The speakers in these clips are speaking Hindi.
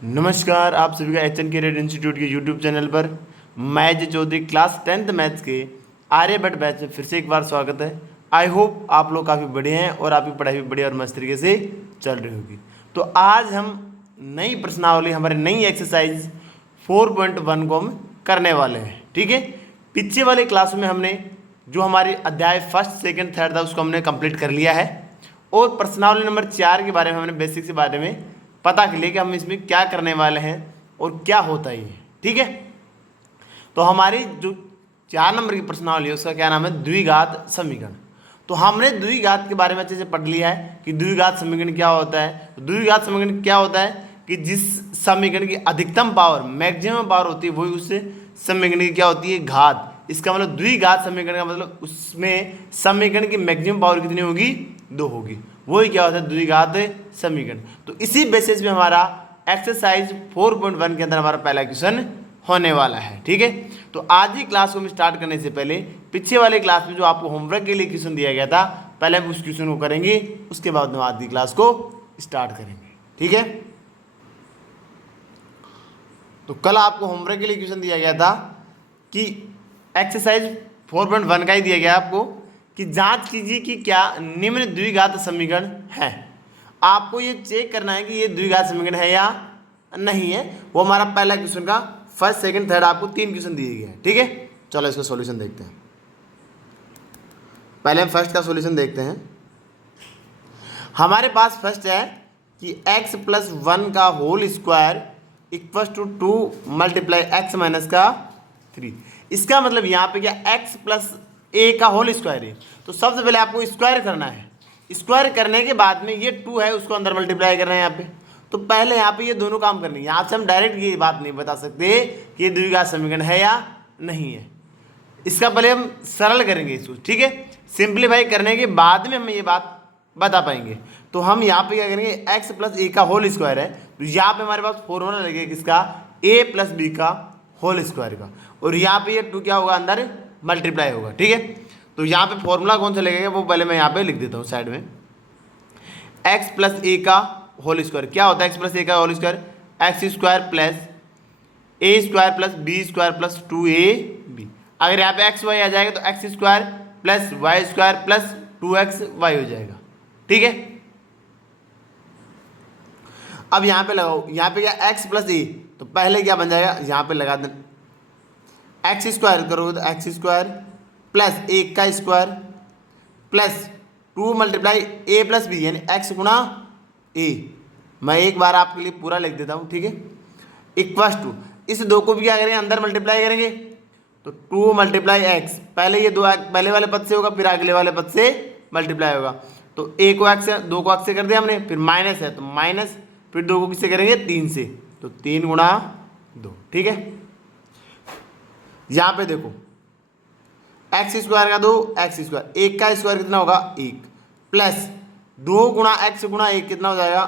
नमस्कार, आप सभी का एच एन कैरियर इंस्टीट्यूट के यूट्यूब चैनल पर मैं जे चौधरी क्लास 10th मैथ्स के आर्यभट्ट बैच में फिर से एक बार स्वागत है। आई होप आप लोग काफ़ी बढ़िया हैं और आपकी पढ़ाई भी बढ़िया और मस्त तरीके से चल रही होगी। तो आज हम नई प्रश्नावली, हमारी नई एक्सरसाइज 4.1 को हम करने वाले हैं। ठीक है, पीछे वाले क्लास में हमने जो हमारी अध्याय फर्स्ट सेकेंड थर्ड था उसको हमने कंप्लीट कर लिया है और प्रश्नावली नंबर 4 के बारे में हमने बेसिक के बारे में पता कर लिया कि हम इसमें क्या करने वाले हैं और क्या होता है ये। ठीक है, तो हमारी जो 4 नंबर की प्रश्नावली है उसका क्या नाम है, द्विघात समीकरण। तो हमने द्विघात के बारे में अच्छे से पढ़ लिया है कि द्विघात समीकरण क्या होता है। द्विघात समीकरण क्या होता है कि जिस समीकरण की अधिकतम पावर, मैक्सिमम पावर होती है, वही उस समीकरण की क्या होती है, घात। इसका मतलब द्विघात समीकरण का मतलब उसमें समीकरण की मैक्सिमम पावर कितनी होगी, 2 होगी। वही क्या होता है, द्विघात समीकरण। तो इसी बेसिस पे हमारा एक्सरसाइज 4.1 के अंदर हमारा पहला क्वेश्चन होने वाला है। ठीक है, तो आज ही क्लास को हम स्टार्ट करने से पहले पीछे वाले क्लास में जो आपको होमवर्क के लिए क्वेश्चन दिया गया था, पहले हम उस क्वेश्चन को करेंगे, उसके बाद हम आज की क्लास को स्टार्ट करेंगे। ठीक है, तो कल आपको होमवर्क के लिए क्वेश्चन दिया गया था कि एक्सरसाइज 4.1 का ही दिया गया आपको कि जांच कीजिए कि क्या निम्न द्विघात समीकरण है। आपको ये चेक करना है कि ये द्विघात समीकरण है या नहीं है। वो हमारा पहला क्वेश्चन का फर्स्ट सेकंड थर्ड आपको 3 क्वेश्चन दिए गए हैं। ठीक है, चलो इसका सॉल्यूशन देखते हैं। पहले हम फर्स्ट का सॉल्यूशन देखते हैं। हमारे पास फर्स्ट है कि x + 1 का whole square equal to 2 × x - 3। इसका मतलब यहाँ पे क्या, x + a का होल स्क्वायर है। तो सबसे पहले आपको स्क्वायर करना है। स्क्वायर करने के बाद में ये 2 है उसको अंदर मल्टीप्लाई करना है यहाँ पे। तो पहले यहाँ पे ये दोनों काम करनी है। यहाँ से हम डायरेक्ट ये बात नहीं बता सकते कि ये द्विघात समीकरण है या नहीं है। इसका पहले हम सरल करेंगे इसको। ठीक है, सिंप्लीफाई करने के बाद में हम ये बात बता पाएंगे। तो हम यहाँ पे क्या करेंगे, x + a का होल स्क्वायर है, तो यहाँ पे हमारे पास फॉर्मूला लगेगा किसका, a + b का होल स्क्वायर का, और यहाँ पे ये 2 क्या होगा, अंदर मल्टीप्लाई होगा। ठीक है, तो यहाँ पे फॉर्मूला कौन सा लगेगा वो पहले मैं यहाँ पे लिख देता हूँ साइड में। x + a का होल स्क्वायर क्या होता है, x + a का whole square x² + a² + b² + 2ab। अगर यहाँ पे xy आ जाएगा तो x² + y² + 2xy हो जाएगा। ठीक है, अब यहाँ पे लगाओ, यहाँ पे क्या x + a, तो पहले क्या बन जाएगा, यहाँ पे लगा दें x² करोगे तो x² + 1 का स्क्वायर प्लस 2 × a + b यानी x × a। मैं एक बार आपके लिए पूरा लिख देता हूँ। ठीक है, इक्वल टू, इस 2 को भी क्या करेंगे, अंदर मल्टीप्लाई करेंगे। तो 2 × x, पहले ये 2 पहले वाले पद से होगा, फिर अगले वाले पद से मल्टीप्लाई होगा। तो a को x से, 2 को x से कर दिया हमने, फिर माइनस है तो माइनस, फिर 2 को किससे करेंगे, 3 से, तो 3 × 2। ठीक है, यहाँ पे देखो x² का 2 x², 1 का स्क्वायर कितना होगा 1, प्लस 2 × x × 1 कितना हो जाएगा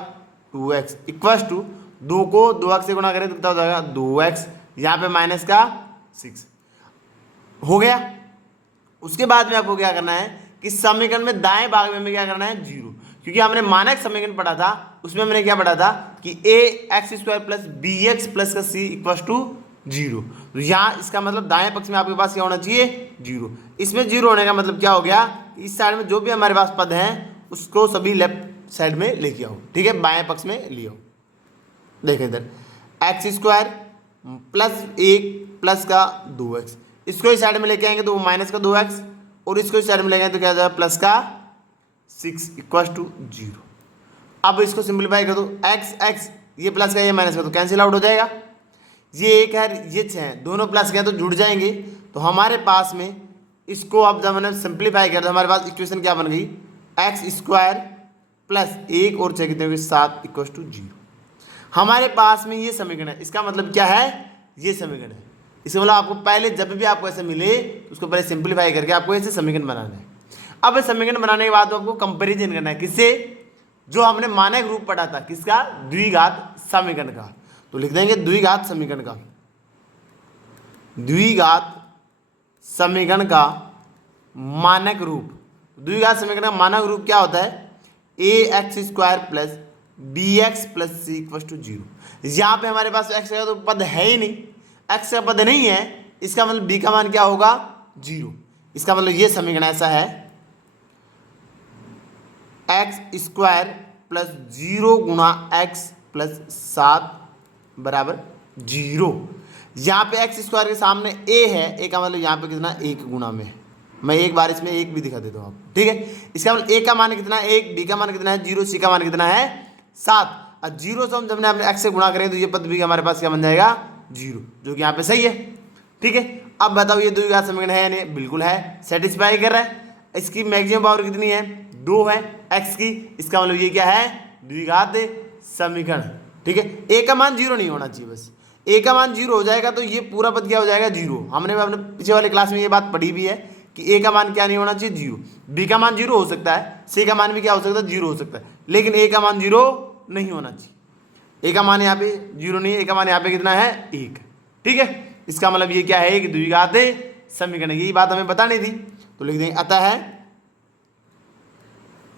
2x, इक्वल टू 2 को 2x से गुणा करें तो कितना हो जाएगा 2x, यहाँ पे माइनस का 6 हो गया। उसके बाद में आपको क्या करना है कि समीकरण में दाएं भाग में हमें क्या करना है, 0, क्योंकि हमने मानक समीकरण पढ़ा था, उसमें हमने क्या पढ़ा था कि ax² + bx + c = 0। तो यहाँ इसका मतलब दाएं पक्ष में आपके पास क्या होना चाहिए, 0। इसमें 0 होने का मतलब क्या हो गया, इस साइड में जो भी हमारे पास पद हैं उसको सभी लेफ्ट साइड में लेके आओ। ठीक है, बाएं पक्ष में ले आओ। देखो इधर x² + 1 प्लस का 2x, इसको इस साइड में लेके आएंगे तो वो माइनस का 2x, और इसको इस साइड में लेके आएंगे तो क्या हो जाएगा प्लस का 6 = 0। अब इसको सिंप्लीफाई कर दो, x ये प्लस का ये माइनस का तो कैंसिल आउट हो जाएगा। ये 1 है ये 6 है, दोनों प्लस के तो जुड़ जाएंगे। तो हमारे पास में इसको अब जब मैंने सिंप्लीफाई किया तो हमारे पास इक्वेशन क्या बन गई, x² + 1 और 6 कितने हो गए 7 = 0। हमारे पास में ये समीकरण है। इसका मतलब क्या है, ये समीकरण है। इसका मतलब आपको पहले जब भी आपको ऐसे मिले तो उसको पहले सिंप्लीफाई करके आपको ऐसे समीकरण बनाना है। अब इस समीकरण बनाने के बाद आपको कंपैरिजन करना है किससे, जो हमने मानक रूप पढ़ा था किसका, द्विघात समीकरण का। तो लिख देंगे द्विघात समीकरण का, द्विघात समीकरण का मानक रूप। द्विघात समीकरण का मानक रूप क्या होता है, ax² + b x plus C equal to 0। यहाँ पे हमारे पास एक्स का तो पद है ही नहीं, एक्स का पद नहीं है, इसका मतलब बी का मान क्या होगा 0। इसका मतलब ये समीकरण ऐसा है एक्स स्क्वायर प्लस 0 गुणा एक्स प्लस 7 बराबर 0। यहाँ पे एक्स स्क्वायर के सामने ए है, ए का मतलब यहाँ पे कितना 1 गुणा में, मैं एक बार इसमें 1 भी दिखा देता हूँ आपको, ठीक है। इसका मतलब ए का मान कितना है 1, बी का मान कितना है 0, सी का मान कितना है 7। और 0 से हम जब अपने एक्स से गुणा करें तो ये पद भी हमारे पास क्या बन जाएगा 0, जो कि यहाँ पे सही है, ठीक है। अब बताओ ये द्विघात समीकरण है या नहीं, बिल्कुल है, सेटिस्फाई कर रहा है। इसकी मैक्सिमम पावर कितनी है 2 है एक्स की, इसका मतलब ये क्या है द्विघात समीकरण, ठीक है। ए का मान 0 नहीं होना चाहिए, बस ए का मान 0 हो जाएगा तो ये पूरा पद क्या हो जाएगा 0। हमने अपने पीछे वाले क्लास में ये बात पढ़ी भी है कि ए का मान क्या नहीं होना चाहिए 0, बी का मान 0 हो सकता है, सी का मान भी क्या हो सकता है 0 हो सकता है, लेकिन ए का मान 0 नहीं होना चाहिए। ए का मान यहाँ पे 0 नहीं है, ए का मान यहाँ पे कितना है 1, ठीक है। इसका मतलब ये क्या है कि द्विघात समीकरण, यही बात हमें बतानी थी, तो लिख देंगे अतः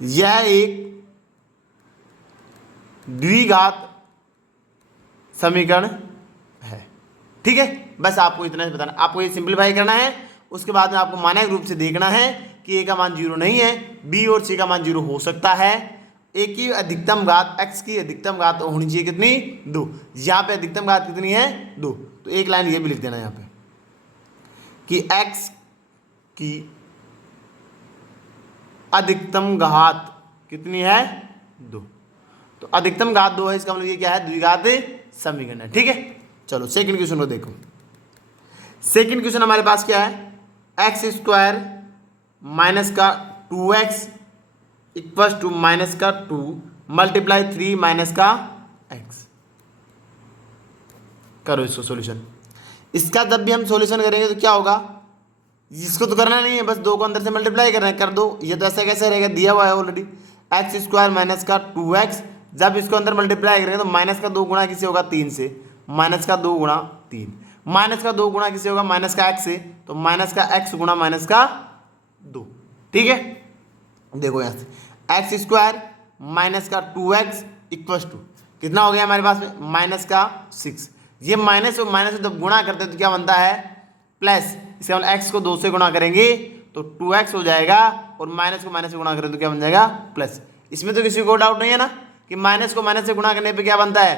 यह एक द्विघात समीकरण है, ठीक है। बस आपको इतना बताना, आपको ये सिंपलीफाई करना है, उसके बाद में आपको मानक रूप से देखना है कि ए का मान 0 नहीं है, बी और सी का मान 0 हो सकता है। ए की अधिकतम घात एक्स की अधिकतम घात होनी चाहिए कितनी 2, यहाँ पे अधिकतम घात कितनी है 2, तो एक लाइन ये भी लिख देना यहाँ पे कि एक्स की अधिकतम घात कितनी है 2, तो अधिकतम घात 2 है, इसका मतलब ये क्या है द्विघात समीकरण है, ठीक है। चलो सेकंड क्वेश्चन को देखो। सेकंड क्वेश्चन हमारे पास क्या है एक्स स्क्वायर माइनस का 2x इक्वल टू माइनस का 2 मल्टीप्लाई 3 माइनस का x। करो इसको सॉल्यूशन। इसका जब भी हम सॉल्यूशन करेंगे तो क्या होगा, इसको तो करना नहीं है, बस 2 को अंदर से मल्टीप्लाई करना है, कर दो। ये तो ऐसा कैसे रहेगा, दिया हुआ है ऑलरेडी एक्स स्क्वायर माइनस का 2x, जब इसको अंदर मल्टीप्लाई करेंगे तो माइनस का 2 गुणा किसे होगा 3 से, माइनस का 2 गुणा 3, माइनस का 2 गुणा किसे होगा माइनस का x से, तो माइनस का x गुणा माइनस का 2, ठीक है। देखो यहाँ से एक्स स्क्वायर माइनस का 2x इक्वल टू कितना हो गया हमारे पास में माइनस का 6। ये माइनस और माइनस जब गुणा करते हैं तो क्या बनता है प्लस, इसे हम x को 2 से गुणा करेंगे तो 2x हो जाएगा, और माइनस को माइनस से गुणा करें तो क्या बन जाएगा प्लस। इसमें तो किसी को डाउट नहीं है ना कि माइनस को माइनस से गुणा करने पे क्या बनता है,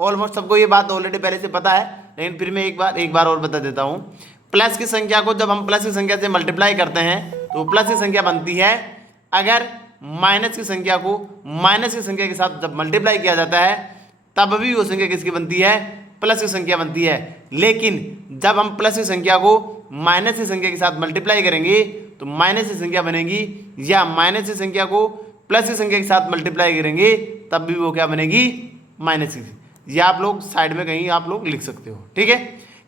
ऑलमोस्ट सबको ये बात ऑलरेडी पहले से पता है, लेकिन फिर मैं एक बार और बता देता हूँ। प्लस की संख्या को जब हम प्लस की संख्या से मल्टीप्लाई करते हैं तो प्लस की संख्या बनती है, अगर माइनस की संख्या को माइनस की संख्या के साथ जब मल्टीप्लाई किया जाता है तब भी वो संख्या किसकी बनती है प्लस की संख्या बनती है। लेकिन जब हम प्लस की संख्या को माइनस की संख्या के साथ मल्टीप्लाई करेंगे तो माइनस की संख्या बनेगी, या माइनस की संख्या को प्लस की संख्या के साथ मल्टीप्लाई करेंगे तब भी वो क्या बनेगी माइनस की। या आप लोग साइड में कहीं आप लोग लिख सकते हो, ठीक है,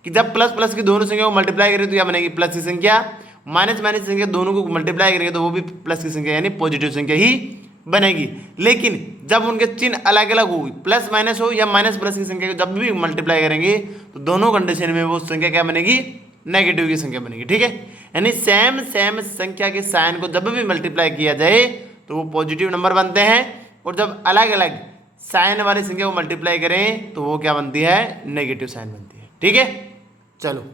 कि जब प्लस प्लस की दोनों संख्या को मल्टीप्लाई करें तो क्या बनेगी प्लस की संख्या, माइनस माइनस की संख्या दोनों को मल्टीप्लाई करेंगे तो वो भी प्लस की संख्या यानी पॉजिटिव संख्या ही बनेगी। लेकिन जब उनके चिन्ह अलग अलग हो, प्लस माइनस हो या माइनस प्लस की संख्या को जब भी मल्टीप्लाई करेंगे तो दोनों कंडीशन में वो संख्या क्या बनेगी नेगेटिव की संख्या बनेगी, ठीक है। यानी सेम संख्या के साइन को जब भी मल्टीप्लाई किया जाए तो वो पॉजिटिव नंबर बनते हैं, और जब अलग अलग साइन वाली संख्या को मल्टीप्लाई करें तो वो क्या बनती है नेगेटिव साइन बनती है, ठीक है। चलो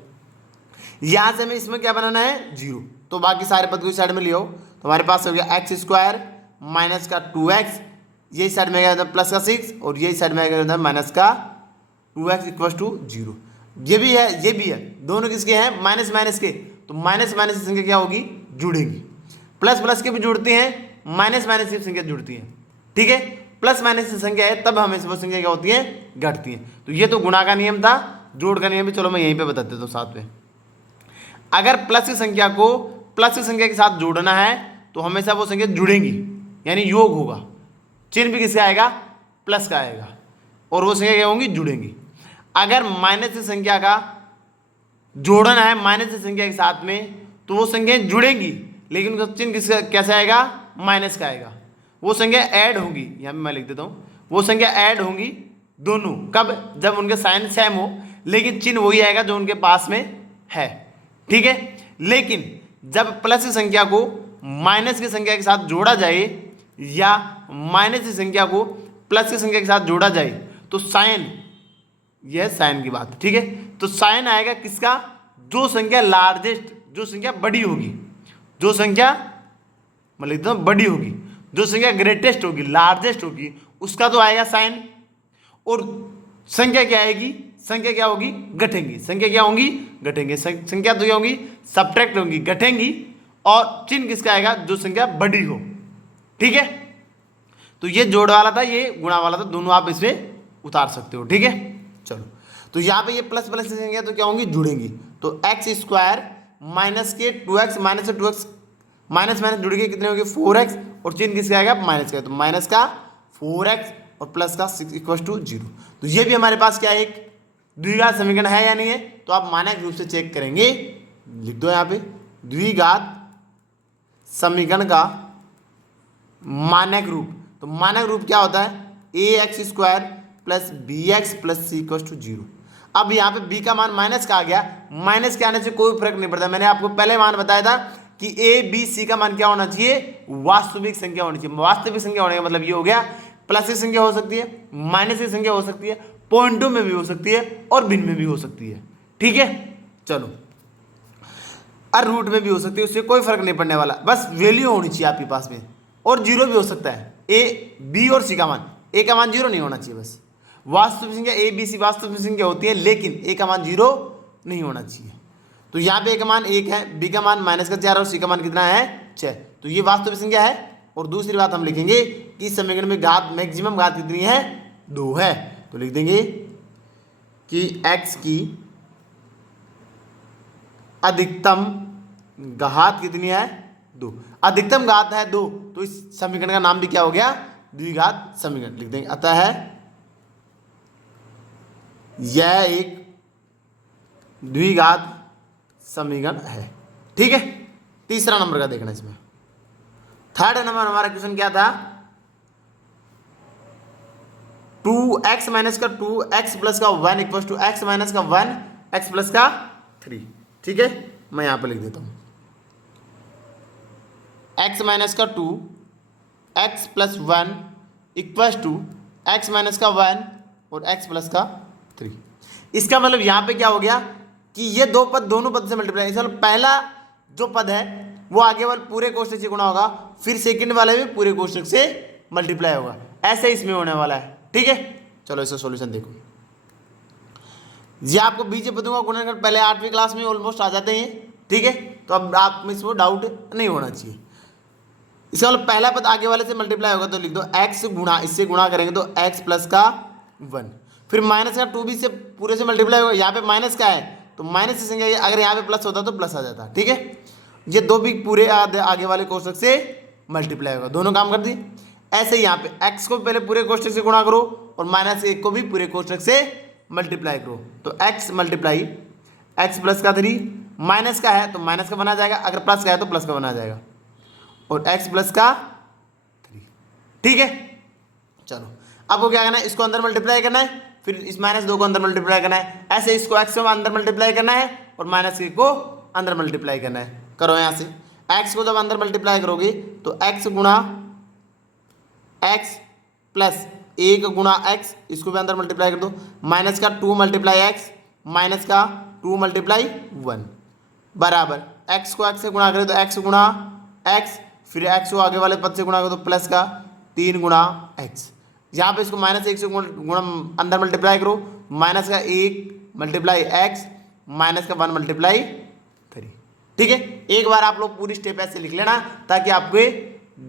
यहां से हमें इसमें क्या बनाना है 0, तो बाकी सारे पद को इस साइड में लियो, तो हमारे पास हो गया एक्स स्क्वायर माइनस का 2x, यही साइड में गया प्लस का 6, और यही साइड में गया माइनस का 2x इक्वल टू 0। ये भी है ये भी है, दोनों किसके हैं माइनस माइनस के, तो माइनस माइनस की संख्या क्या होगी जुड़ेंगी, प्लस प्लस के भी जुड़ती हैं, माइनस माइनस की संख्या जुड़ती है, ठीक है। प्लस माइनस की संख्या है तब हमें वो संख्या क्या होती है घटती है। तो ये तो गुणा का नियम था, जोड़ का नियम भी चलो मैं यहीं पे बता देता हूँ साथ में। अगर प्लस की संख्या को प्लस की संख्या के साथ जोड़ना है तो हमेशा वो संख्या जुड़ेंगी, यानी योग होगा, चिन्ह भी किसका आएगा प्लस का आएगा, और वो संख्या क्या होंगी जुड़ेंगी। अगर माइनस की संख्या का जोड़ना है माइनस की संख्या के साथ में तो वो संख्याएं जुड़ेंगी, लेकिन उसका चिन्ह किसका कैसा आएगा माइनस का आएगा। वो संख्या ऐड होंगी, यहाँ पे मैं लिख देता हूँ, वो संख्या ऐड होंगी दोनों, कब जब उनके साइन सेम हो, लेकिन चिन्ह वही आएगा जो उनके पास में है, ठीक है। लेकिन जब प्लस की संख्या को माइनस की संख्या के साथ जोड़ा जाए या माइनस की संख्या को प्लस की संख्या के साथ जोड़ा जाए तो साइन, यह साइन की बात, ठीक है। तो साइन आएगा किसका, जो संख्या लार्जेस्ट, जो संख्या बड़ी होगी, जो संख्या मतलब एकदम बड़ी होगी, जो संख्या ग्रेटेस्ट होगी, लार्जेस्ट होगी, उसका तो आएगा साइन। और संख्या क्या आएगी, संख्या क्या होगी, घटेंगी। संख्या क्या होंगी, घटेंगे। संख्या तो क्या होंगी, सब्ट्रैक्ट होंगी, घटेंगी। और चिन्ह किसका आएगा, जो संख्या बड़ी हो, ठीक है। तो ये जोड़ वाला था, ये गुणा वाला था, दोनों आप इसमें उतार सकते हो, ठीक है। चलो, तो यहाँ पे ये प्लस प्लस की संख्या तो क्या होंगी, जुड़ेंगी। तो एक्स स्क्वायर माइनस के 2x माइनस से 2x माइनस माइनस जुड़ के कितने होंगे 4x, और चिन्ह किसका आएगा, माइनस का। तो माइनस का 4x और प्लस का 6 इक्वल टू 0। तो ये भी हमारे पास क्या है, एक द्विघात समीकरण है या नहीं है, तो आप मानक रूप से चेक करेंगे। लिख दो यहाँ पे, द्विघात समीकरण का मानक रूप। तो मानक रूप क्या होता है, ax square plus B x plus C equal to 0। अब यहाँ पे b का मान माइनस का आ गया, माइनस के आने से कोई फर्क नहीं पड़ता। मैंने आपको पहले मान बताया था कि a b c का मान क्या होना चाहिए, वास्तविक संख्या होनी चाहिए। वास्तविक संख्या होने का मतलब ये हो गया, प्लस की संख्या हो सकती है, माइनस की संख्या हो सकती है, पॉइंटों में भी हो सकती है और भिन्न में भी हो सकती है, ठीक है। चलो, और रूट में भी हो सकती है, उससे कोई फर्क नहीं पड़ने वाला, बस वैल्यू होनी चाहिए आपके पास में। और जीरो भी हो सकता है, ए बी और सी का मान, ए का मान जीरो नहीं होना चाहिए। बस वास्तविक संख्या ए बी सी वास्तविक संख्या होती है, लेकिन ए का मान जीरो नहीं होना चाहिए। तो यहाँ पे ए का मान 1 है, बी का मान माइनस का 4 और सी का मान कितना है 6। तो ये वास्तविक संख्या है। और दूसरी बात हम लिखेंगे कि इस समीकरण में घात, मैक्सिमम घात कितनी है, 2 है। तो लिख देंगे कि x की अधिकतम घात कितनी है, 2। अधिकतम घात है 2, तो इस समीकरण का नाम भी क्या हो गया, द्विघात समीकरण। लिख देंगे अतः यह एक द्विघात समीकरण है, ठीक है। तीसरा नंबर का देखना इसमें। थर्ड नंबर हमारा क्वेश्चन क्या था, 2x माइनस का 2x प्लस का 1 इक्वल टू x माइनस का 1 x प्लस का 3, ठीक है। मैं यहां पर लिख देता हूं x माइनस का 2 x plus 1 equal to x minus का 1 और x प्लस का 3। इसका मतलब यहां पे क्या हो गया कि ये दो पद दोनों पद से मल्टीप्लाई, इसका मतलब पहला जो पद है वो आगे वाले पूरे कोष्ठक से गुणा होगा, फिर सेकंड वाले भी पूरे कोष्ठक से मल्टीप्लाई होगा। ऐसे इसमें होने वाला है, ठीक है। चलो इसका सॉल्यूशन देखो। ये आपको बीजे पदों का गुणनखंड पहले 8वीं क्लास में ऑलमोस्ट आ जाते हैं, ठीक है। तो अब आप में इसमें डाउट नहीं होना चाहिए। इसका मतलब पहला पद आगे वाले से मल्टीप्लाई होगा, तो लिख दो x गुणा, इससे गुणा करेंगे तो x प्लस का 1, फिर माइनस का 2 भी से पूरे से मल्टीप्लाई होगा। यहाँ पे माइनस का है तो माइनस की संख्या, अगर यहाँ पे प्लस होता तो प्लस आ जाता, ठीक है। ये दो भी पूरे आगे वाले कोष्ठक से मल्टीप्लाई होगा, दोनों काम कर दी। ऐसे ही यहाँ पे x को पहले पूरे कोष्ठक से गुणा करो और माइनस 1 को भी पूरे कोष्ठक से मल्टीप्लाई करो। तो x मल्टीप्लाई x प्लस का 3, माइनस का है तो माइनस का बना जाएगा, अगर प्लस का है तो प्लस का बना जाएगा, और x प्लस का 3, ठीक है। चलो आपको क्या करना है, इसको अंदर मल्टीप्लाई करना है, फिर इस -2 को अंदर मल्टीप्लाई करना है। ऐसे इसको x को अंदर मल्टीप्लाई करना है और -1 को अंदर मल्टीप्लाई करना है। करो यहाँ से, x को जब अंदर मल्टीप्लाई करोगे तो x गुणा x प्लस 1 गुणा x, इसको भी अंदर मल्टीप्लाई कर दो, माइनस का 2 मल्टीप्लाई x माइनस का 2 मल्टीप्लाई 1 बराबर x को x से गुणा करें तो x गुणा x, फिर x को आगे वाले पद से गुणा करो तो प्लस का 3 गुणा x। यहाँ पे इसको -1 से गुणा अंदर मल्टीप्लाई करो, माइनस का 1 मल्टीप्लाई x माइनस का 1 मल्टीप्लाई 3, ठीक है। एक बार आप लोग पूरी स्टेप ऐसे लिख लेना ताकि आपको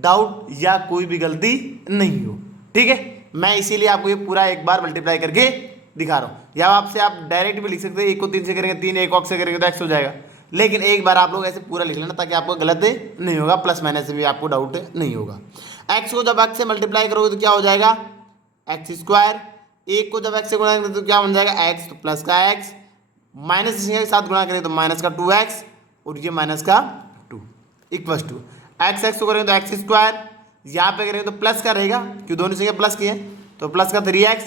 डाउट या कोई भी गलती नहीं हो, ठीक है। मैं इसीलिए आपको ये पूरा एक बार मल्टीप्लाई करके दिखा रहा हूँ, या आपसे आप डायरेक्ट भी लिख सकते हैं, 1 को 3 से करेंगे 3, 1 से करेंगे तो x हो जाएगा, लेकिन एक बार आप लोग ऐसे पूरा लिख लेना ताकि आपको गलत नहीं होगा, प्लस माइनस से भी आपको डाउट नहीं होगा। x को जब x से मल्टीप्लाई करोगे तो क्या हो जाएगा, एक्स स्क्वायर, 1 को जब x से गुणा करेंगे तो क्या बन जाएगा x, तो प्लस का x, माइनस के साथ गुणा करें तो माइनस का 2x और ये माइनस का 2 इक्वस टू x को करेंगे तो एक्स स्क्वायर, यहाँ पे करेंगे तो प्लस का रहेगा क्योंकि दोनों संख्या प्लस की है, तो प्लस का 3x,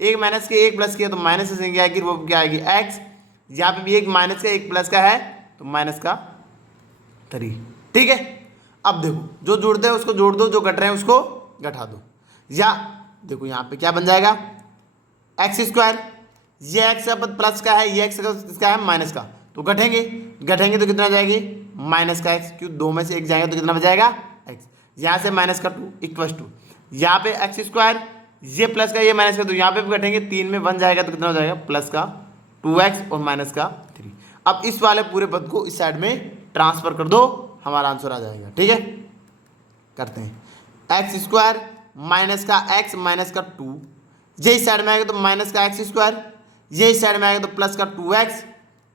एक माइनस के एक प्लस की है तो माइनस की संख्या आएगी वो क्या आएगी x, यहाँ पे भी एक माइनस का एक प्लस का है तो माइनस का 3, ठीक है। अब देखो जो जोड़ते हैं उसको जोड़ दो, जो घट रहे हैं उसको घटा दो, या देखो यहाँ पे क्या बन जाएगा, एक्स स्क्वायर, ये एक्स का पद प्लस का है, ये एक्स का इसका है माइनस का, तो घटेंगे तो कितना हो जाएगी माइनस का एक्स, क्यों दो में से एक जाएगा तो कितना बचाएगा एक्स, यहाँ से माइनस का 2 इक्वस टू यहाँ पे एक्स स्क्वायर, ये प्लस का ये माइनस का, तो यहाँ पे भी घटेंगे, 3 में 1 जाएगा तो कितना हो जाएगा प्लस का 2x और माइनस का 3। अब इस वाले पूरे पद को इस साइड में ट्रांसफर कर दो, हमारा आंसर आ जाएगा। ठीक है, करते हैं एक्स स्क्वायर माइनस का एक्स माइनस का 2, ये इस साइड में आएगा तो माइनस का एक्स स्क्वायर, ये इस साइड में आएगा तो प्लस का 2x,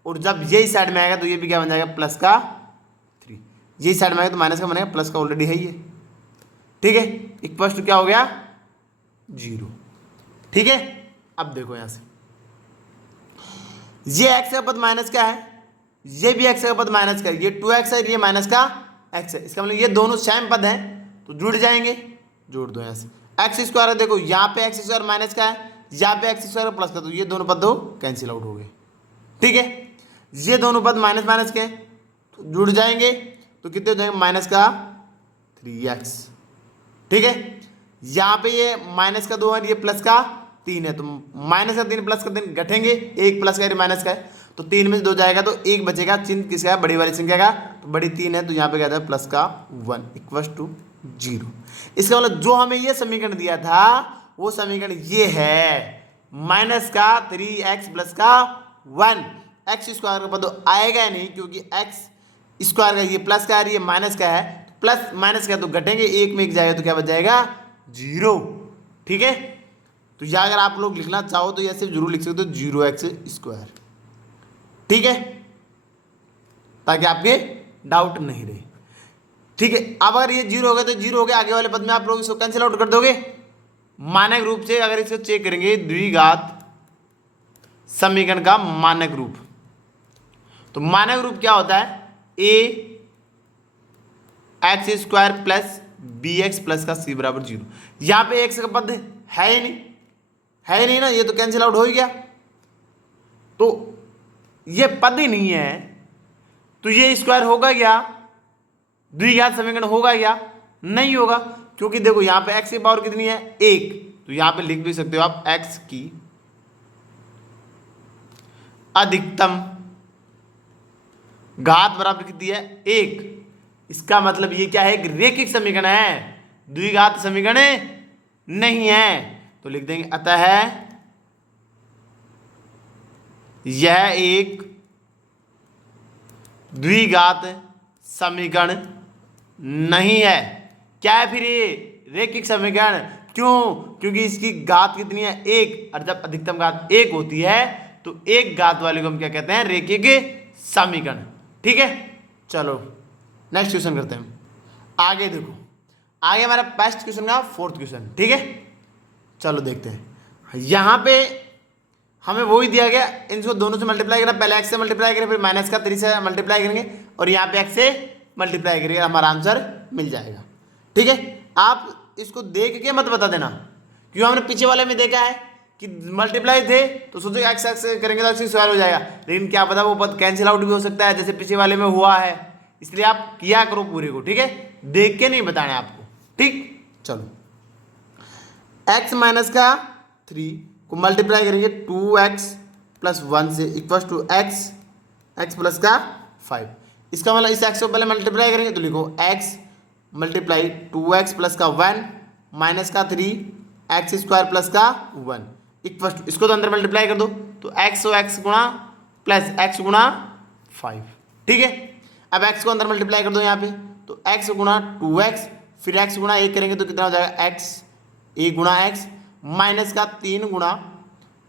और जब ये इस साइड में आएगा तो ये भी क्या बन जाएगा प्लस का 3, ये इस साइड में आएगा तो माइनस का बनेगा, प्लस का ऑलरेडी है ये। ठीक है, इक्वल टू क्या हो गया 0। ठीक है, अब देखो यहां से ये x का पद माइनस का है, ये भी x का पद माइनस का है, ये 2x है, ये माइनस का x है, इसका मतलब ये दोनों सेम पद हैं तो जुड़ जाएंगे, जोड़ दो यहाँ से एक्स स्क्वायर है, देखो यहाँ पे एक्स स्क्वायर माइनस का है, यहाँ पे एक्स स्क्वायर प्लस का, तो ये दोनों पद दो कैंसिल आउट हो गए। ठीक है, ये दोनों पद माइनस माइनस के तो जुड़ जाएंगे, तो कितने हो जाएंगे माइनस का 3x। ठीक है, यहाँ पे ये माइनस का 2 है, ये प्लस का 3 है, तो माइनस का 3 प्लस का 3 घटेंगे, एक प्लस का माइनस का है, तो 3 में से 2 जाएगा तो एक बचेगा, चिन्ह किसका है बड़ी वाली संख्या का, तो बड़ी 3 है, तो यहाँ पे क्या था प्लस का 1 इक्वल टू 0। इसका मतलब जो हमें ये समीकरण दिया था वो समीकरण ये है, माइनस का 3x प्लस का 1, एक्स स्क्वायर का पद आएगा नहीं क्योंकि एक्स स्क्वायर का ये प्लस का है, ये माइनस का है, प्लस माइनस का तो घटेंगे, एक में एक जाएगा तो क्या बच जाएगा 0। ठीक है, तो यह अगर आप लोग लिखना चाहो तो यह सिर्फ जरूर लिख सकते हो 0x स्क्वायर। ठीक है, ताकि आपके डाउट नहीं रहे। ठीक है, अब अगर ये 0 हो गया तो 0 हो गया, आगे वाले पद में आप लोग इसको कैंसिल आउट कर दोगे। मानक रूप से अगर इसको चेक करेंगे द्विघात समीकरण का मानक रूप, तो मानक रूप क्या होता है a x square plus B x plus का c बराबर 0। यहाँ पे x का पद है ही नहीं ना, ये तो कैंसिल आउट हो ही गया, तो ये पद ही नहीं है, तो ये स्क्वायर होगा क्या, द्विघात समीकरण होगा क्या, नहीं होगा, क्योंकि देखो यहाँ पे x की पावर कितनी है 1, तो यहाँ पे लिख भी सकते हो आप x की अधिकतम घात बराबर कितनी है 1। इसका मतलब ये क्या है, एक रैखिक समीकरण है, द्विघात समीकरण नहीं है, तो लिख देंगे अतः यह एक द्विघात समीकरण नहीं है। क्या है फिर ये रैखिक समीकरण, क्यों, क्योंकि इसकी घात कितनी है 1, और जब अधिकतम घात 1 होती है तो एक घात वाले को हम क्या कहते हैं रैखिक समीकरण। ठीक है, चलो नेक्स्ट क्वेश्चन करते हैं। आगे देखो, आगे हमारा बेस्ट क्वेश्चन का 4th क्वेश्चन। ठीक है, चलो देखते हैं। यहाँ पे हमें वही दिया गया, इनको दोनों से मल्टीप्लाई करना, पहले x से मल्टीप्लाई करें, फिर माइनस का 3 से मल्टीप्लाई करेंगे, और यहाँ पे x से मल्टीप्लाई करेंगे, हमारा आंसर मिल जाएगा। ठीक है, आप इसको देख के मत बता देना, क्योंकि हमने पीछे वाले में देखा है कि मल्टीप्लाई थे तो सोचो x करेंगे तो x स्क्वायर हो जाएगा, लेकिन क्या पता वो पद कैंसिल आउट भी हो सकता है, जैसे पीछे वाले में हुआ है। इसलिए आप किया करो पूरे को, ठीक है, देख के नहीं बताना है आपको। ठीक, चलो x माइनस का 3 को मल्टीप्लाई करेंगे 2x प्लस 1 से इक्वल टू x प्लस का 5। इसका मतलब इस x को पहले मल्टीप्लाई करेंगे तो लिखो x मल्टीप्लाई 2x प्लस का 1 माइनस का 3 एक्स स्क्वायर प्लस का 1 इक्वल टू, इसको तो अंदर मल्टीप्लाई कर दो तो x और x गुणा प्लस x गुणा 5। ठीक है, अब x को अंदर मल्टीप्लाई कर दो यहाँ पे, तो x गुणा 2x फिर x गुणा 1 करेंगे तो कितना हो जाएगा x a गुणा x माइनस का 3 गुणा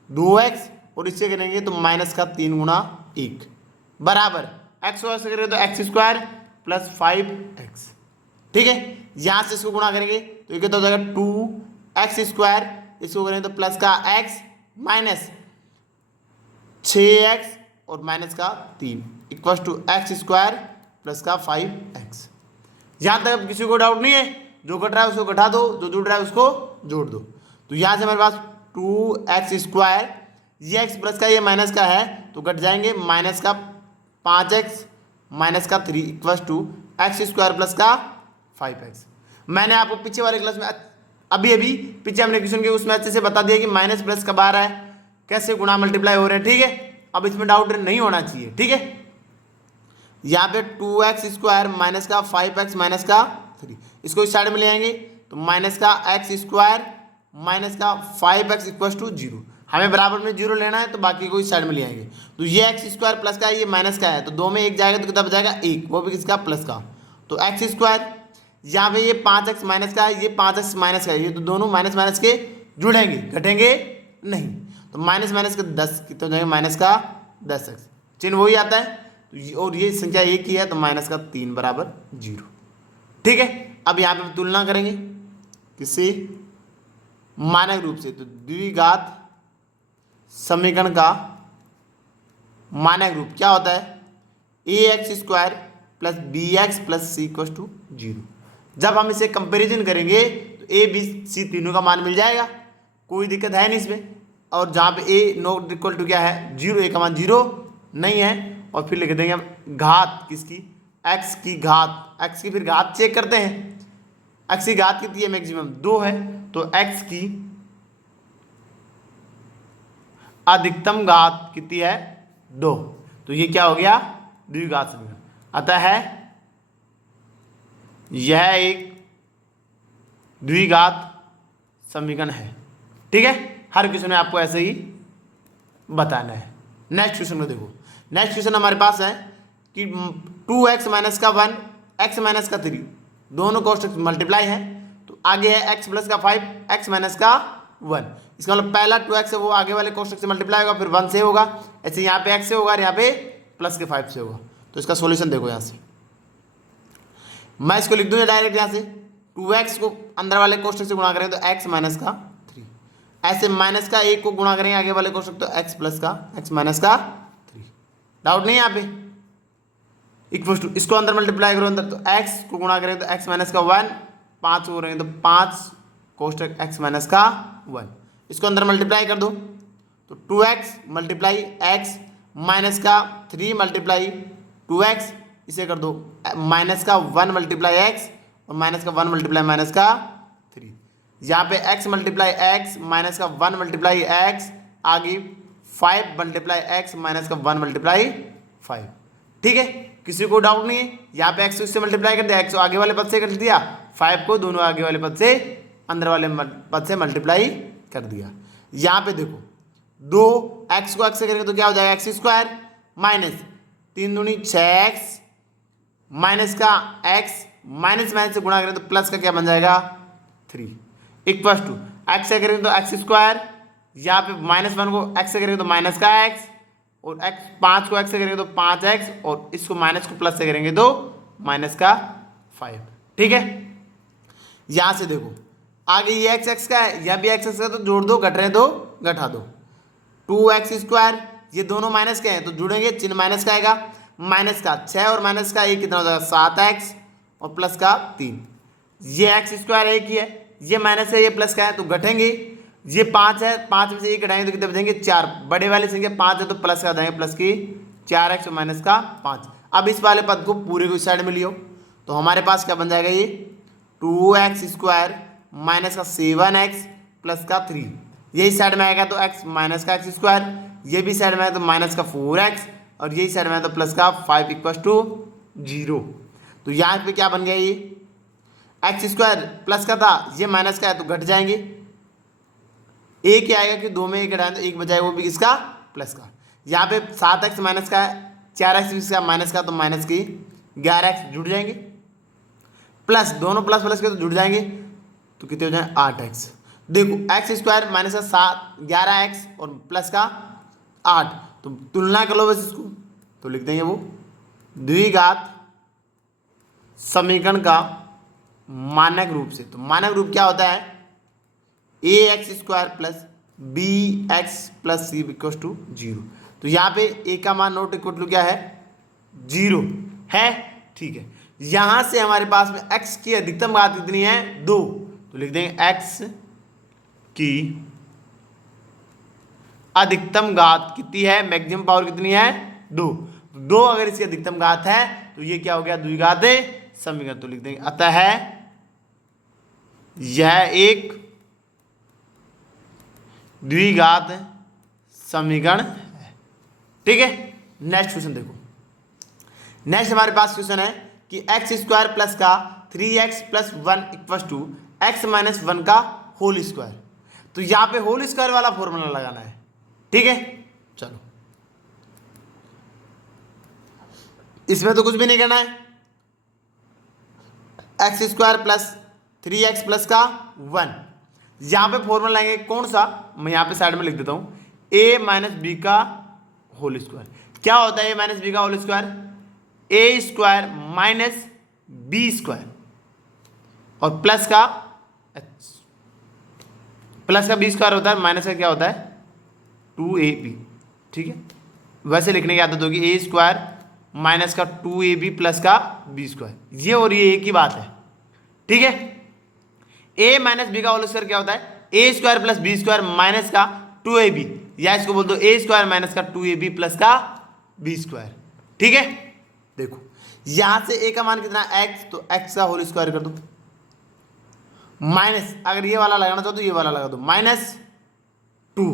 2x, और इससे करेंगे तो माइनस का 3 गुणा 1 बराबर x से करेंगे तो x स्क्वायर प्लस 5x। ठीक है, यहाँ से इसको गुणा करेंगे तो ये कितना हो जाएगा 2x स्क्वायर, इसको करेंगे तो प्लस का x माइनस 6x और माइनस का 3 equal to x square plus का 5x। यहाँ तक अब किसी को डाउट नहीं है, जो घट रहा है उसको घटा दो, जो जुड़ रहा है उसको जोड़ दो। तो यहाँ से हमारे पास 2x स्क्वायर, ये x प्लस का ये माइनस का है तो घट जाएंगे, माइनस का 5x माइनस का 3 equal to x square plus का 5x। मैंने आपको पीछे वाले क्लास में अभी अभी पीछे हमने क्वेश्चन के उसमें अच्छे से बता दिया कि माइनस प्लस कब आ रहा है, कैसे गुणा मल्टीप्लाई हो रहे हैं, ठीक है। अब इसमें डाउट नहीं होना चाहिए, ठीक है। यहाँ पे 2x स्क्वायर माइनस का 5x माइनस का 3, इसको इस साइड में ले आएंगे तो माइनस का x स्क्वायर माइनस का 5x इक्वल टू 0, हमें बराबर में 0 लेना है तो बाकी को इस साइड में ले आएंगे। तो ये x स्क्वायर प्लस का है, ये माइनस का है, तो 2 में 1 जाएगा तो कितना बचाएगा 1, वो भी किसका प्लस का। तो x स्क्वायर यहाँ पे ये 5x माइनस का है, ये 5x माइनस का है, ये तो दोनों माइनस माइनस के जुड़ेंगे घटेंगे नहीं, तो माइनस माइनस का 10 कितना हो जाएगा माइनस का 10x, चिन्ह वही आता है और ये संख्या एक ही है तो माइनस का 3 बराबर 0, ठीक है। अब यहाँ पे तुलना करेंगे किसी मानक रूप से, तो द्विघात समीकरण का मानक रूप क्या होता है, ax square plus B x plus C equal to 0। जब हम इसे कंपेरिजन करेंगे तो ए बी सी तीनों का मान मिल जाएगा, कोई दिक्कत है नहीं इसमें। और जहाँ पे ए नॉट इक्वल टू क्या है 0, ए का मान 0 नहीं है, और फिर लिख देंगे हम घात किसकी, x की घात, x की फिर घात चेक करते हैं, x की घात कितनी है मैक्सिमम 2 है, तो x की अधिकतम घात कितनी है 2, तो ये क्या हो गया द्विघात समीकरण। अतः यह एक द्विघात समीकरण है, ठीक है। हर क्वेश्चन में आपको ऐसे ही बताना है। नेक्स्ट क्वेश्चन में देखो, नेक्स्ट क्वेश्चन हमारे पास है कि 2x माइनस का 1 x माइनस का 3 दोनों कोष्ठक मल्टीप्लाई है, तो आगे है x प्लस का 5 x माइनस का 1, इसका मतलब पहला 2x है वो आगे वाले कोष्ठक से मल्टीप्लाई होगा, फिर 1 से होगा, ऐसे यहाँ पे x से होगा और यहाँ पे प्लस के 5 से होगा। तो इसका सॉल्यूशन देखो, यहाँ से मैं इसको लिख दूंगा डायरेक्ट, यहाँ से 2x को अंदर वाले कोष्ठक से गुणा करें तो x माइनस का 3, ऐसे माइनस का 1 को गुणा करेंगे आगे वाले कोष्ठक तो x प्लस का x माइनस का 3, डाउट नहीं यहाँ पे। इक्वल टू इसको अंदर मल्टीप्लाई करो अंदर, तो x को गुणा करें तो x माइनस का 1, 5 को करेंगे तो 5 कोष्ठक x माइनस का 1, इसको अंदर मल्टीप्लाई कर दो तो 2x मल्टीप्लाई x माइनस का 3 मल्टीप्लाई 2x, इसे कर दो माइनस का 1 मल्टीप्लाई x और माइनस का 1 मल्टीप्लाई माइनस का 3, यहाँ पे x मल्टीप्लाई x माइनस का 1 मल्टीप्लाई x, आगे 5 मल्टीप्लाई x माइनस का 1 मल्टीप्लाई 5, ठीक है। किसी को डाउट नहीं है, यहाँ पे x से मल्टीप्लाई कर दिया, x आगे वाले पद से कर दिया, 5 को दोनों आगे वाले पद से अंदर वाले पद से मल्टीप्लाई कर दिया। यहाँ पे देखो 2x को x से करेंगे तो क्या हो जाएगा x स्क्वायर माइनस 3 दूनी 6x माइनस का x माइनस माइनस से गुणा करें तो प्लस का क्या बन जाएगा 3 इक्वल टू x से करेंगे तो x स्क्वायर, यहाँ पे -1 को x से करेंगे तो माइनस का x, और x 5 को x से करेंगे तो 5x, और इसको माइनस को प्लस से करेंगे तो माइनस का 5, ठीक है। यहाँ से देखो आगे ये x का है, यह भी x का, तो जोड़ दो, घट रहे तो घटा दो। 2x स्क्वायर ये दोनों माइनस के हैं तो जुड़ेंगे, चिन्ह माइनस का आएगा, माइनस का 6 और माइनस का 1 कितना हो जाएगा 7x और प्लस का 3, ये x स्क्वायर एक ही है, ये माइनस है ये प्लस का है तो घटेंगे, ये 5 है, 5 में से 1 घटाएंगे तो कितने बचेंगे 4, बड़े वाली संख्या 5 है तो प्लस का जाएंगे, प्लस की 4x और माइनस का 5। अब इस वाले पद को पूरे को इस साइड में लियो तो हमारे पास क्या बन जाएगा ये 2x स्क्वायर माइनस का 7x प्लस का 3, यही साइड में आएगा तो x माइनस का x स्क्वायर, ये भी साइड में आएगा तो माइनस का 4x, और यही साइड में आएगा तो प्लस का 5 इक्वल टू 0। तो यहाँ पे क्या बन गया ये x स्क्वायर प्लस का था, ये माइनस का है तो घट जाएंगे, एक ही आएगा कि 2 में 1 घटाएं तो 1 बचाएगा वो भी इसका प्लस का। यहाँ पे 7x माइनस का है, 4x इसका माइनस का तो माइनस की 11x जुड़ जाएंगे, प्लस दोनों प्लस प्लस के तो जुड़ जाएंगे तो कितने हो जाए 8x। देखो x स्क्वायर माइनस का 11x और प्लस का 8, तो तुलना कर लो बस इसको, तो लिख देंगे वो द्विघात समीकरण का मानक रूप से। तो मानक रूप क्या होता है ax square plus bx plus C equal to 0। तो यहाँ पे a का मान नॉट इक्वल टू क्या है 0 है, ठीक है। यहाँ से हमारे पास में x की अधिकतम घात कितनी है 2, तो लिख देंगे x की अधिकतम घात कितनी है, मैक्सिमम पावर कितनी है 2 अगर इसकी अधिकतम घात है तो ये क्या हो गया द्विघात समीकरण। तो लिख देंगे अतः यह एक द्विघात समीकरण है। ठीक है, नेक्स्ट क्वेश्चन देखो। नेक्स्ट हमारे पास क्वेश्चन है कि एक्स स्क्वायर प्लस का 3x plus 1 equal to x minus 1 का होल स्क्वायर। तो यहां पे होल स्क्वायर वाला फॉर्मूला लगाना है। ठीक है, चलो इसमें तो कुछ भी नहीं करना है। X square plus 3x plus का 1, यहां पे फॉर्मूला लाएंगे कौन सा, मैं यहां पे साइड में लिख देता हूं, a माइनस बी का होल स्क्वायर। क्या होता है a माइनस बी का होल स्क्वायर? ए स्क्वायर माइनस बी स्क्वायर और प्लस का बी स्क्वायर होता है, माइनस का क्या होता है 2ab। ठीक है, वैसे लिखने की आदत होगी ए स्क्वायर माइनस का 2ab प्लस का बी स्क्वायर, ये और ये एक ही बात है। ठीक है, a माइनस बी का होल स्क्वायर क्या होता है? A square plus B square minus का 2ab, या इसको बोल दो ए स्क्वायर माइनस का 2ab प्लस का बी स्क्वायर। ठीक है, देखो यहां से a का मान कितना x, तो x का होल स्क्वायर कर दो, माइनस अगर ये वाला लगाना चाहो तो ये वाला लगा दो, माइनस 2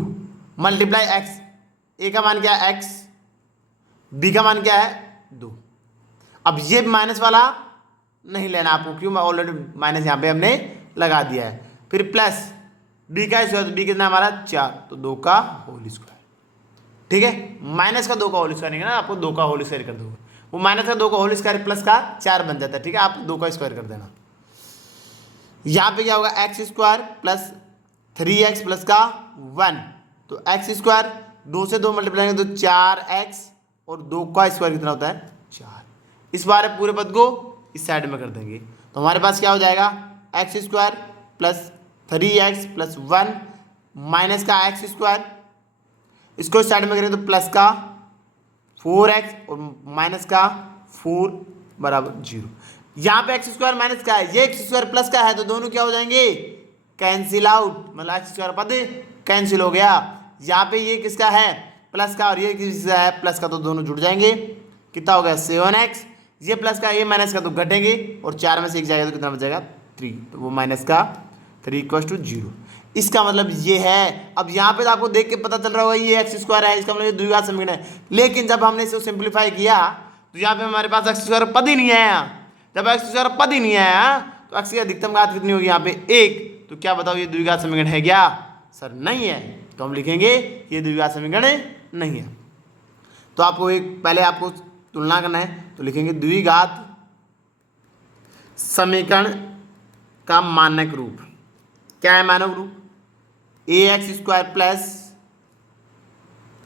मल्टीप्लाई x। a का मान क्या है x, b का मान क्या है 2। अब ये माइनस वाला नहीं लेना आपको, क्यों, मैं ऑलरेडी माइनस यहाँ पे हमने लगा दिया है। फिर प्लस b का स्क्वायर, तो b कितना हमारा 4, तो 2 का होल स्क्वायर। ठीक है, माइनस का 2 का होल स्क्वायर नहीं करना, आपको 2 का होल स्क्वायर कर दोगे, वो माइनस का 2 का होल स्क्वायर प्लस का 4 बन जाता है। ठीक है, आप 2 का स्क्वायर कर देना। यहाँ पे क्या होगा x square plus 3x plus का 1, तो एक्स स्क्वायर 2 से 2 मल्टीप्लाई तो 4x और 2 का स्क्वायर कितना होता है 4। इस बार पूरे पद को इस साइड में कर देंगे, तो हमारे पास क्या हो जाएगा x square plus 3x plus 1 minus का एक्स स्क्वायर, इसको इस साइड में करें तो प्लस का 4x और माइनस का 4 बराबर 0। यहाँ पे एक्स स्क्वायर माइनस का है, ये एक्स स्क्वायर प्लस का है, तो दोनों क्या हो जाएंगे कैंसिल आउट, मतलब एक्स स्क्वायर पद कैंसिल हो गया। यहाँ पे ये किसका है प्लस का और ये किसका है प्लस का, तो दोनों जुड़ जाएंगे। कितना हो गया 7x, ये प्लस का ये माइनस का तो घटेंगे और 4 में से 1 जाएगा तो कितना बचेगा 3, तो वो माइनस का 3 इक्वल टू 0। इसका मतलब ये है। अब यहाँ पे तो आपको देख के पता चल रहा होगा ये एक्स स्क्वायर है, इसका मतलब ये द्विघात समीकरण है, लेकिन जब हमने इसे सिंप्लीफाई किया तो यहाँ पे हमारे पास एक्स स्क्वायर पद ही नहीं आया। जब एक्स स्क्वायर पद ही नहीं आया तो एक्स की अधिकतम घात कितनी होगी यहाँ पे 1, तो क्या बताओ ये द्विघात समीकरण है क्या? सर नहीं है, तो हम लिखेंगे ये द्विघात समीकरण नहीं है। तो आपको एक पहले आपको तुलना करना है, तो लिखेंगे द्विघात समीकरण का मानक रूप। क्या है मानक रूप? A X square plus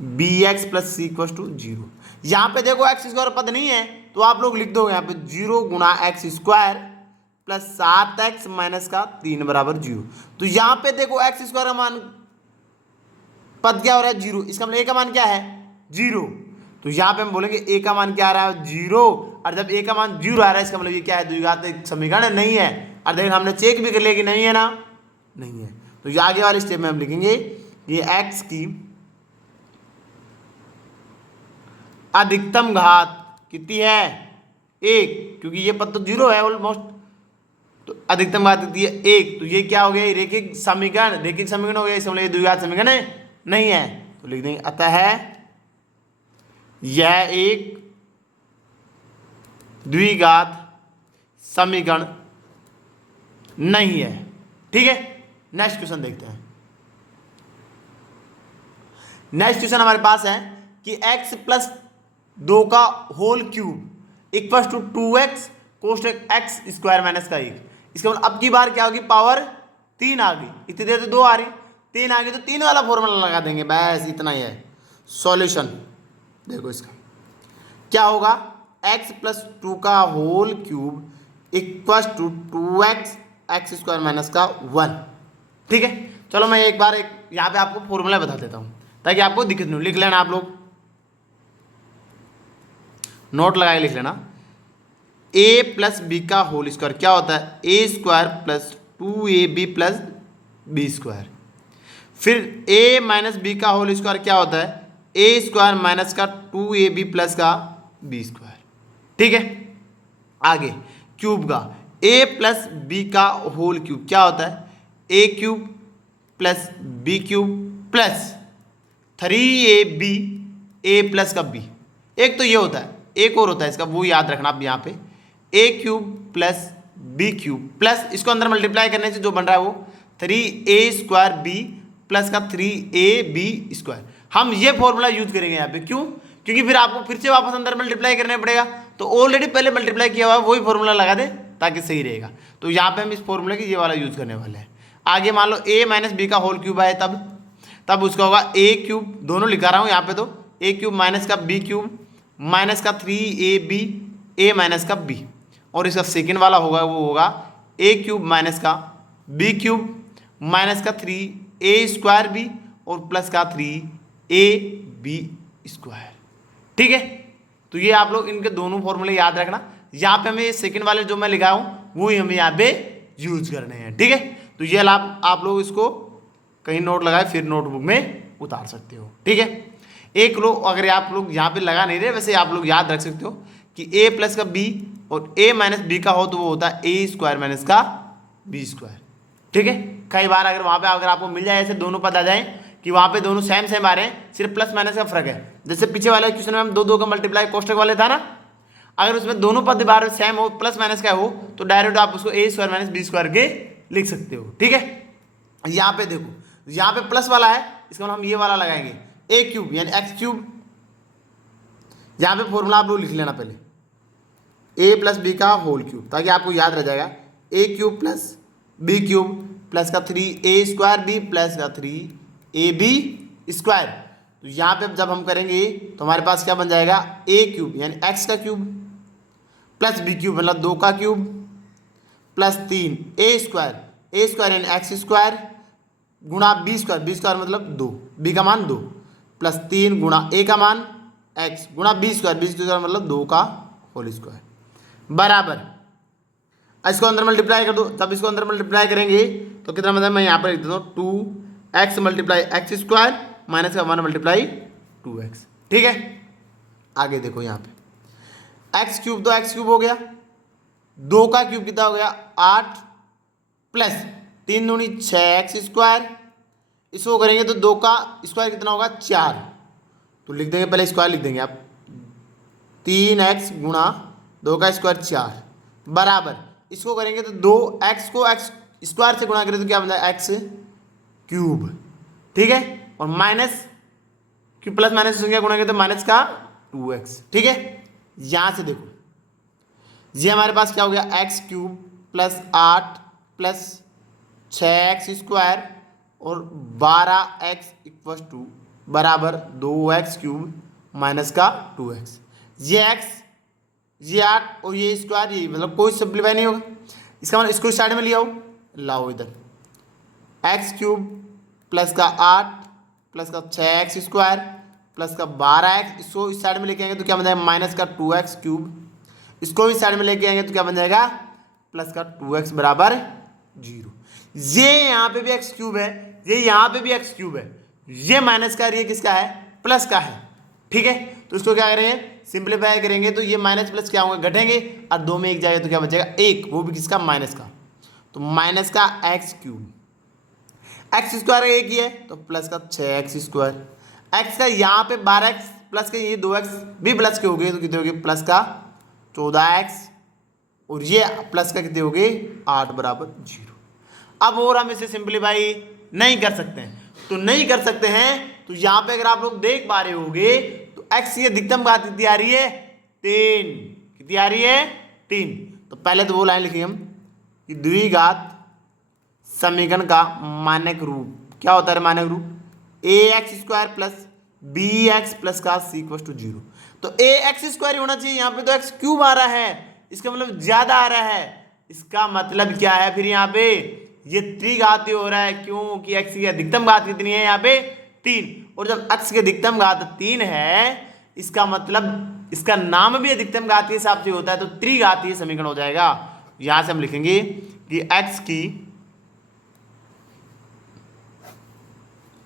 B x plus C equal to 0। यहाँ पे देखो एक्स स्क्वायर पद नहीं है तो आप लोग लिख दोगे यहाँ पे 0 गुणा x square plus 7x minus का 3 बराबर 0। तो यहाँ पे देखो एक्स स्क्वायर का मान पद क्या हो रहा है 0, इसका मतलब ए का मान क्या है 0, तो यहाँ पे हम बोलेंगे ए का मान क्या आ रहा है 0, और जब ए का मान 0 आ रहा है इसका मतलब ये क्या है द्विघात समीकरण नहीं है। और देखिए हमने चेक भी कर लिया कि नहीं है ना, नहीं है, तो ये आगे वाले स्टेप में हम लिखेंगे ये x की अधिकतम घात कितनी है 1, क्योंकि ये पद तो 0 है ऑलमोस्ट, तो अधिकतम घात कितनी है 1, तो ये क्या हो गया रैखिक समीकरण हो गया, इसका मतलब ये द्विघात समीकरण नहीं है, तो लिख देंगे अतः यह एक द्विघात समीकरण नहीं है। ठीक है, नेक्स्ट क्वेश्चन देखते हैं। नेक्स्ट क्वेश्चन हमारे पास है कि x प्लस 2 का whole cube equal to 2x कोष्टक x स्क्वायर माइनस का 1। इसका मतलब अब की बार क्या होगी पावर 3 आ गई, इतनी देर तो 2 आ रही, 3 आ गई तो 3 वाला फॉर्मूला लगा देंगे, बस इतना ही है सॉल्यूशन। देखो इसका क्या होगा x प्लस 2 का whole cube equal to 2x x square minus का 1। ठीक है, चलो मैं एक बार यहाँ पे आपको फॉर्मूला बता देता हूँ ताकि आपको दिक्कत नहीं हो, लिख लेना आप लोग नोट लगा के लिख लेना। a प्लस बी का होल स्क्वायर क्या होता है A square plus 2ab plus B square. फिर a माइनस बी का होल स्क्वायर क्या होता है ए स्क्वायर माइनस का 2ab प्लस का बी स्क्वायर। ठीक है, आगे क्यूब का ए प्लस बी का होल क्यूब क्या होता है, A cube plus B cube plus 3ab A plus का बी। एक तो ये होता है, एक और होता है इसका, वो याद रखना आप यहाँ पे, A cube plus B cube plus इसको अंदर मल्टीप्लाई करने से जो बन रहा है वो 3a² बी प्लस का 3ab²। हम ये फॉर्मूला यूज करेंगे यहाँ पे, क्यों, क्योंकि फिर आपको फिर से वापस अंदर मल्टीप्लाई करना पड़ेगा, तो ऑलरेडी पहले मल्टीप्लाई किया हुआ है वही फॉर्मूला लगा दे ताकि सही रहेगा। तो यहाँ पे हम इस फॉर्मूले की ये वाला यूज करने वाले हैं। आगे मान लो a माइनस बी का होल क्यूब आए तब उसका होगा a क्यूब, दोनों लिखा रहा हूँ यहाँ पे, तो a क्यूब माइनस का b क्यूब माइनस का 3ab a माइनस का b, और इसका सेकेंड वाला होगा वो होगा a क्यूब माइनस का b क्यूब माइनस का 3a² b और प्लस का 3ab²। ठीक है, तो ये आप लोग इनके दोनों फॉर्मूले याद रखना। यहाँ पे हमें सेकंड वाले जो मैं लिखा हूँ वो ही हमें यहाँ पे यूज करने हैं। ठीक है, तो ये आप लोग इसको कहीं नोट लगाए फिर नोटबुक में उतार सकते हो। ठीक है, एक लो अगर आप लोग यहाँ पे लगा नहीं रहे, वैसे आप लोग याद रख सकते हो कि a प्लस का b और a माइनस बी का हो तो वो होता है a² माइनस का b²। ठीक है, कई बार अगर वहाँ पे अगर आपको मिल जाए ऐसे दोनों पद आ जाए कि वहाँ पे दोनों सेम सेम आ रहे हैं, सिर्फ प्लस माइनस का फर्क है। जैसे पीछे वाले क्वेश्चन में हम दो का मल्टीप्लाई कोष्टक वाले था ना, अगर उसमें दोनों पद बार सेम हो, प्लस माइनस का हो, तो डायरेक्ट आप उसको a² माइनस b² के लिख सकते हो। ठीक है, यहाँ पे देखो, यहाँ पे प्लस वाला है, इसका मतलब हम ये वाला लगाएंगे a क्यूब यानी x क्यूब। यहाँ पे फॉर्मूला आप लोग लिख लेना पहले, a प्लस बी का होल क्यूब, ताकि आपको याद रह जाएगा a cube plus b cube plus का 3a² b प्लस का 3ab²। तो यहाँ पे जब हम करेंगे तो हमारे पास क्या बन जाएगा, a क्यूब यानी x का क्यूब प्लस b क्यूब मतलब 2 का क्यूब प्लस 3a² यानी x² गुणा b² मतलब 2, b का मान 2 प्लस 3 गुणा a का मान x गुणा b² मतलब 2 का होल स्क्वायर बराबर। इसको अंदर मल्टीप्लाई कर दो, तब इसको अंदर मल्टीप्लाई करेंगे तो कितना मतलब मैं यहाँ पर लिख देता हूँ 2x मल्टीप्लाई x² माइनस का 1 मल्टीप्लाई 2x। ठीक है, आगे देखो यहाँ पे x क्यूब तो x क्यूब हो गया, 2 का क्यूब कितना हो गया 8 प्लस 3 दूनी 6x², इसको करेंगे तो 2 का स्क्वायर कितना होगा 4, तो लिख देंगे पहले स्क्वायर लिख देंगे आप 3x गुणा 2 का स्क्वायर 4 बराबर, इसको करेंगे तो 2x को x² से गुणा करें तो क्या बन जाएगा x क्यूब। ठीक है, और माइनस क्यूब प्लस माइनस से क्या गुणा करें तो माइनस का 2x। ठीक है, यहाँ से देखो ये हमारे पास क्या हो गया x cube plus 8 plus 6x² और 12x इक्वल टू बराबर 2x क्यूब माइनस का 2x। ये x ये 8 और ये स्क्वायर, ये मतलब कोई सिंप्लीफाई नहीं होगा, इसका मतलब इसको साइड में ले आओ, लाओ इधर x क्यूब प्लस का 8 प्लस का 6x² प्लस का 12x, इसको इस साइड में लेके आएंगे तो क्या बन जाएगा माइनस का 2x क्यूब, इसको इस साइड में लेके आएंगे तो क्या बन जाएगा प्लस का 2x बराबर 0। ये यहाँ पे भी x क्यूब है, ये यहाँ पे भी x क्यूब है, ये माइनस का, ये किसका है प्लस का है। ठीक है, तो इसको क्या करेंगे सिंप्लीफाई करेंगे तो ये माइनस प्लस क्या होंगे घटेंगे, और 2 में 1 जाएगा तो क्या बचेगा 1, वो भी किसका माइनस का, तो माइनस का x क्यूब, x² एक ही है तो प्लस का 6x², x का यहाँ पे 12x प्लस के ये 2x भी प्लस के हो गए तो कितने हो गए प्लस का 14x, और ये प्लस का कितने हो गए 8 बराबर 0। अब और हम इसे सिंप्लीफाई नहीं कर सकते हैं, तो नहीं कर सकते हैं तो यहाँ पे अगर आप लोग देख पा रहे होंगे तो x की अधिकतम घात कितनी आ रही है 3, कितनी आ रही है 3। तो पहले तो वो लाइन लिखेंगे हम कि द्विघात समीकरण का मानक रूप क्या होता है, मानक रूप ax² प्लस bx प्लस का c इक्वल टू 0। तो ax² ही होना चाहिए, यहाँ पे तो x क्यूब आ रहा है, इसका मतलब ज्यादा आ रहा है, इसका मतलब क्या है फिर यहाँ पे ये त्रिघातीय हो रहा है, क्योंकि x की अधिकतम घात कितनी है यहाँ पे 3, और जब x की अधिकतम घात 3 है इसका मतलब इसका नाम भी अधिकतम घात के हिसाब से होता है, तो त्रिघातीय समीकरण हो जाएगा। यहां से हम लिखेंगे कि x की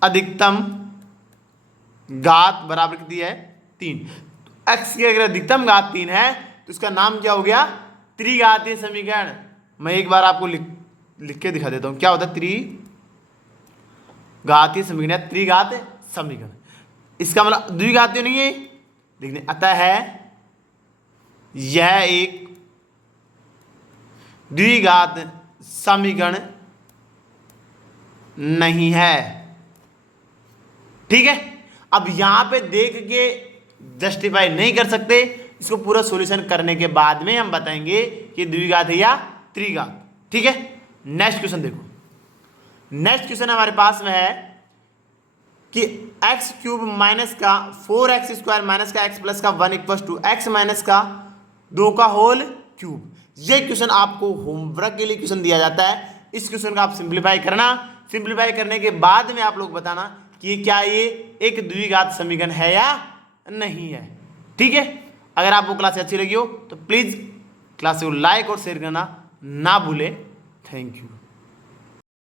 अधिकतम घात बराबर कितनी है 3, तो x की अगर अधिकतम घात 3 है तो इसका नाम क्या हो गया त्रिघातीय समीकरण। मैं एक बार आपको लिख के दिखा देता हूँ क्या होता है त्रिघातीय समीकरण या त्रिघात समीकरण। इसका मतलब द्विघातीय नहीं है, देखने अतः है यह एक द्विघात समीकरण नहीं है। ठीक है, अब यहां पे देख के जस्टिफाई नहीं कर सकते, इसको पूरा सॉल्यूशन करने के बाद में हम बताएंगे कि द्विघात है या त्रिघात। ठीक है, नेक्स्ट क्वेश्चन देखो। नेक्स्ट क्वेश्चन हमारे पास में है कि एक्स क्यूब माइनस का 4x² माइनस का x प्लस का 1 इक्वल टू x माइनस का 2 का होल क्यूब। ये क्वेश्चन आपको होमवर्क के लिए क्वेश्चन दिया जाता है। इस क्वेश्चन का आप सिंप्लीफाई करना, सिंप्लीफाई करने के बाद में आप लोग बताना कि क्या ये एक द्विघात समीकरण है या नहीं है। ठीक है, अगर आपको क्लास अच्छी लगी हो तो प्लीज़ क्लास को लाइक और शेयर करना ना भूले। Thank you.